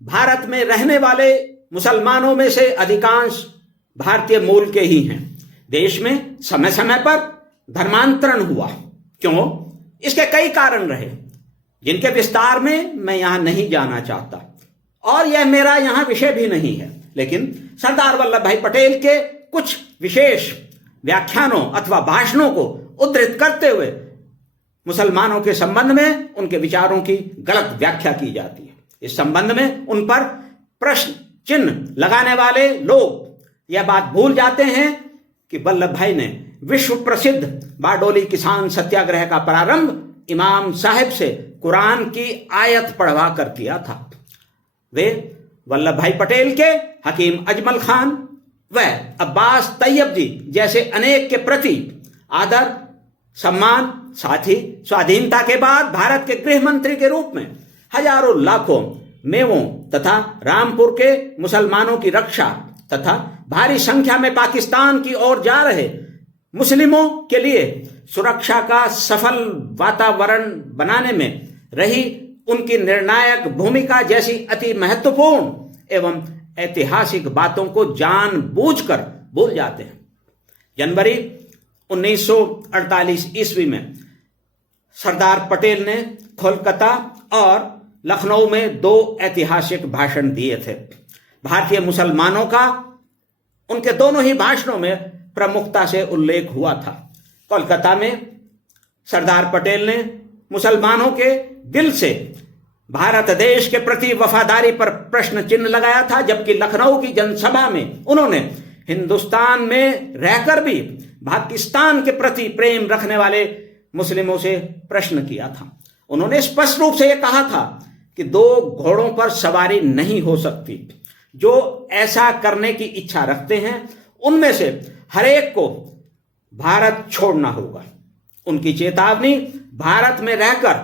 भारत में रहने वाले मुसलमानों में से अधिकांश भारतीय मूल के ही हैं। देश में समय समय पर धर्मांतरण हुआ। क्यों? इसके कई कारण रहे, जिनके विस्तार में मैं यहां नहीं जाना चाहता और यह मेरा यहां विषय भी नहीं है। लेकिन सरदार वल्लभ भाई पटेल के कुछ विशेष व्याख्यानों अथवा भाषणों को उद्धृत करते हुए मुसलमानों के संबंध में उनके विचारों की गलत व्याख्या की जाती है। इस संबंध में उन पर प्रश्न चिन्ह लगाने वाले लोग यह बात भूल जाते हैं कि वल्लभ भाई ने विश्व प्रसिद्ध बारडोली किसान सत्याग्रह का प्रारंभ इमाम साहब से कुरान की आयत पढ़वा कर किया था। वे वल्लभ भाई पटेल के हकीम अजमल खान व अब्बास तैयब जी जैसे अनेक के प्रति आदर सम्मान, साथ ही स्वाधीनता के बाद भारत के गृह मंत्री के रूप में हजारों लाखों मेवों तथा रामपुर के मुसलमानों की रक्षा तथा भारी संख्या में पाकिस्तान की ओर जा रहे मुस्लिमों के लिए सुरक्षा का सफल वातावरण बनाने में रही उनकी निर्णायक भूमिका जैसी अति महत्वपूर्ण एवं ऐतिहासिक बातों को जानबूझकर भूल जाते हैं। जनवरी 1948 ईस्वी में सरदार पटेल ने कोलकाता और लखनऊ में 2 ऐतिहासिक भाषण दिए थे। भारतीय मुसलमानों का उनके दोनों ही भाषणों में प्रमुखता से उल्लेख हुआ था। कोलकाता में सरदार पटेल ने मुसलमानों के दिल से भारत देश के प्रति वफादारी पर प्रश्न चिन्ह लगाया था, जबकि लखनऊ की जनसभा में उन्होंने हिंदुस्तान में रहकर भी पाकिस्तान के प्रति प्रेम रखने वाले मुस्लिमों से प्रश्न किया था। उन्होंने स्पष्ट रूप से यह कहा था कि 2 घोड़ों पर सवारी नहीं हो सकती। जो ऐसा करने की इच्छा रखते हैं उनमें से हर एक को भारत छोड़ना होगा। उनकी चेतावनी भारत में रहकर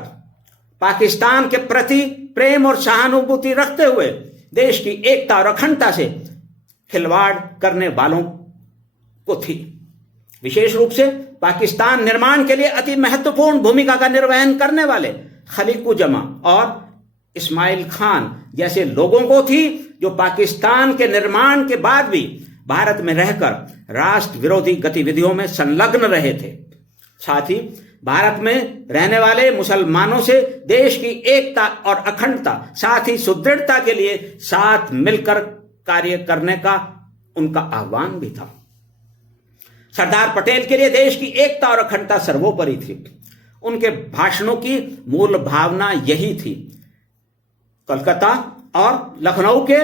पाकिस्तान के प्रति प्रेम और सहानुभूति रखते हुए देश की एकता और अखंडता से खिलवाड़ करने वालों को थी। विशेष रूप से पाकिस्तान निर्माण के लिए अति महत्वपूर्ण भूमिका का निर्वहन करने वाले खलीकुजमा और इस्माइल खान जैसे लोगों को थी, जो पाकिस्तान के निर्माण के बाद भी भारत में रहकर राष्ट्र विरोधी गतिविधियों में संलग्न रहे थे। साथ ही भारत में रहने वाले मुसलमानों से देश की एकता और अखंडता साथ ही सुदृढ़ता के लिए साथ मिलकर कार्य करने का उनका आह्वान भी था। सरदार पटेल के लिए देश की एकता और अखंडता सर्वोपरि थी। उनके भाषणों की मूल भावना यही थी। कोलकाता और लखनऊ के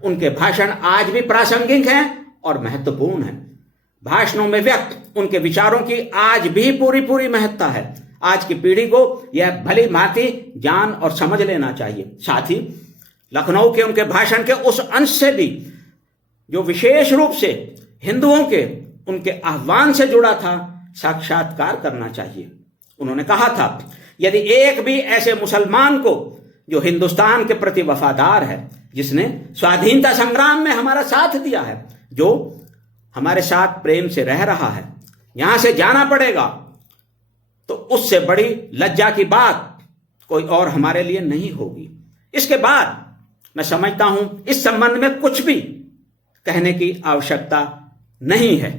उनके भाषण आज भी प्रासंगिक हैं और महत्वपूर्ण हैं। भाषणों में व्यक्त उनके विचारों की आज भी पूरी महत्ता है। आज की पीढ़ी को यह भली भांति जान और समझ लेना चाहिए। साथ ही लखनऊ के उनके भाषण के उस अंश से भी जो विशेष रूप से हिंदुओं के उनके आह्वान से जुड़ा था, साक्षात्कार करना चाहिए। उन्होंने कहा था, यदि एक भी ऐसे मुसलमान को जो हिंदुस्तान के प्रति वफादार है, जिसने स्वाधीनता संग्राम में हमारा साथ दिया है, जो हमारे साथ प्रेम से रह रहा है, यहां से जाना पड़ेगा, तो उससे बड़ी लज्जा की बात कोई और हमारे लिए नहीं होगी। इसके बाद मैं समझता हूं इस संबंध में कुछ भी कहने की आवश्यकता नहीं है।